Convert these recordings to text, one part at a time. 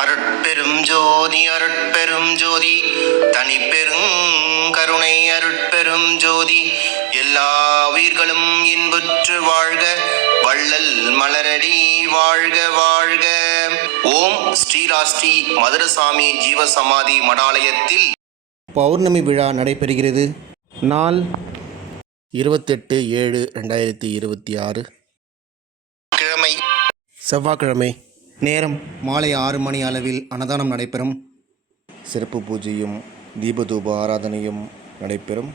அருட்பெரும் ஜோதி அருட்பெரும் ஜோதி தனிப்பெரும் கருணை அருட்பெரும் ஜோதி எல்லா உயிர்களும் இன்புற்று வாழ்க வள்ளல் மலரடி வாழ்க வாழ்க. ஓம் ஸ்ரீராஸ்ரீ மதுரசாமி ஜீவசமாதி மடாலயத்தில் பௌர்ணமி விழா நடைபெறுகிறது. நாள் 28/7/2026 கிழமை செவ்வாய்க்கிழமை. நேரம் மாலை 6 மணி அளவில் அன்னதானம் நடைபெறும். சிறப்பு பூஜையும் தீபதூப ஆராதனையும் நடைபெறும்.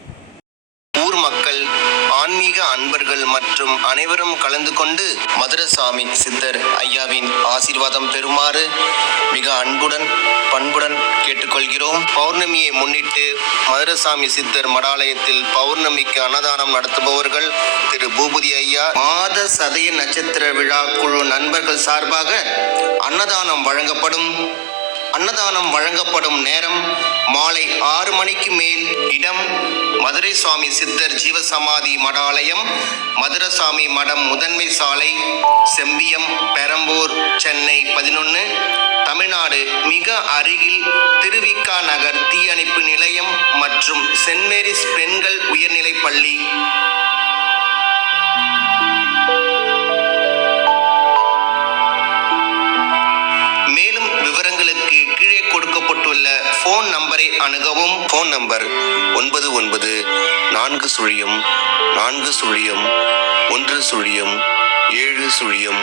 ஊர் மக்கள், ஆன்மீக அன்பர்கள் மற்றும் அனைவரும் கலந்து கொண்டு மதுரசாமி சித்தர் ஐயாவின் ஆசீர்வாதம் பெறுமாறு மிக அன்புடன் பண்புடன் கேட்டுக்கொள்கிறோம். பௌர்ணமியை முன்னிட்டு மதுரசாமி சித்தர் மடாலயத்தில் பௌர்ணமிக்கு அன்னதானம் நடத்துபவர்கள் திரு பூபதி ஐயா மாத சதய நட்சத்திர விழா குழு நண்பர்கள் சார்பாக அன்னதானம் வழங்கப்படும் நேரம் மாலை 6 மணிக்கு மேல். இடம் மதுரை சுவாமி சித்தர் ஜீவசமாதி மடாலயம், மதுரசாமி மடம், முதன்மை சாலை, செம்பியம், பெரம்பூர், சென்னை 11, தமிழ்நாடு. மிக அருகில் திருவிக்கா நகர் தீயணைப்பு நிலையம் மற்றும் சென்ட் மேரிஸ் பெண்கள் உயர்நிலைப் பள்ளி. மேலும் விவரங்களுக்கு கீழே கொடுக்கப்பட்டுள்ள போன் நம்பரை அணுகவும். Phone number 9940401070.